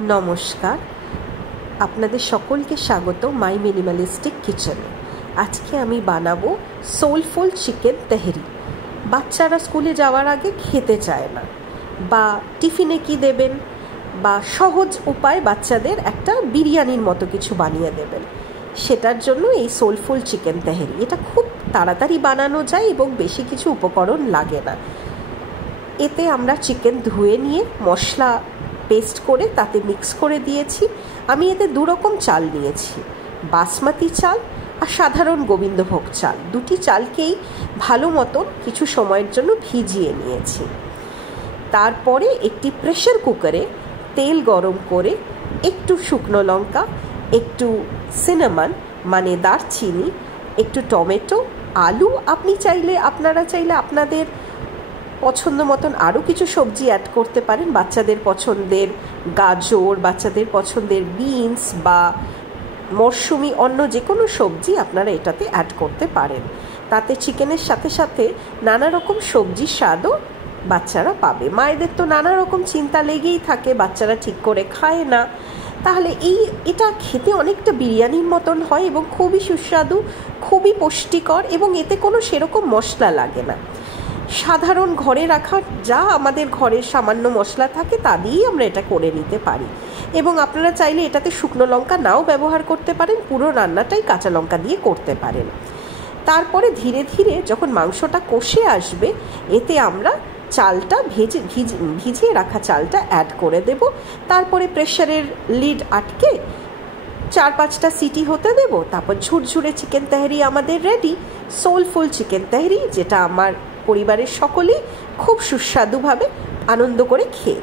নমস্কার, আপনাদের সকলকে স্বাগত মাই মিনিমালিস্টিক কিচেনে। আজকে আমি বানাবো সোলফুল চিকেন তেহরি। বাচ্চারা স্কুলে যাওয়ার আগে খেতে চায় না, বা টিফিনে কি দেবেন, বা সহজ উপায় বাচ্চাদের একটা বিরিয়ানির মতো কিছু বানিয়ে দেবেন, সেটার জন্য এই সোলফুল চিকেন তেহরি। এটা খুব তাড়াতাড়ি বানানো যায় এবং বেশি কিছু উপকরণ লাগে না। এতে আমরা চিকেন ধুয়ে নিয়ে মশলা পেস্ট করে তাতে মিক্স করে দিয়েছি। আমি এতে দুরকম চাল নিয়েছি, বাসমতি চাল আর সাধারণ গোবিন্দভোগ চাল। দুটি চালকেই ভালো মতন কিছু সময়ের জন্য ভিজিয়ে নিয়েছি। তারপরে একটি প্রেশার কুকারে তেল গরম করে একটু শুকনো লঙ্কা, একটু সিনামন মানে দারচিনি, একটু টমেটো, আলু, আপনারা চাইলে আপনাদের পছন্দ মতন আরও কিছু সবজি অ্যাড করতে পারেন। বাচ্চাদের পছন্দের গাজর, বাচ্চাদের পছন্দের বিনস বা মরশুমি অন্য যে কোনো সবজি আপনারা এটাতে অ্যাড করতে পারেন। তাতে চিকেনের সাথে সাথে নানা রকম সবজির স্বাদও বাচ্চারা পাবে। মায়েদের তো নানা রকম চিন্তা লেগেই থাকে, বাচ্চারা ঠিক করে খায় না। তাহলে এটা খেতে অনেকটা বিরিয়ানির মতন হয় এবং খুবই সুস্বাদু, খুবই পুষ্টিকর, এবং এতে কোনো সেরকম মশলা লাগে না। সাধারণ ঘরে রাখা যা আমাদের ঘরের সামান্য মশলা থাকে তা দিয়েই আমরা এটা করে নিতে পারি। এবং আপনারা চাইলে এটাতে শুকনো লঙ্কা নাও ব্যবহার করতে পারেন, পুরো রান্নাটাই কাঁচা লঙ্কা দিয়ে করতে পারেন। তারপরে ধীরে ধীরে যখন মাংসটা কষে আসবে, এতে আমরা চালটা ভিজিয়ে রাখা চালটা অ্যাড করে দেব। তারপরে প্রেসারের লিড আটকে 4-5টা সিটি হতে দেব। তারপর ঝুরঝুরে চিকেন তেহরি আমাদের রেডি। সোলফুল চিকেন তেহরি, যেটা আমার পরিবারের সকলেই খুব সুস্বাদুভাবে আনন্দ করে খেয়ে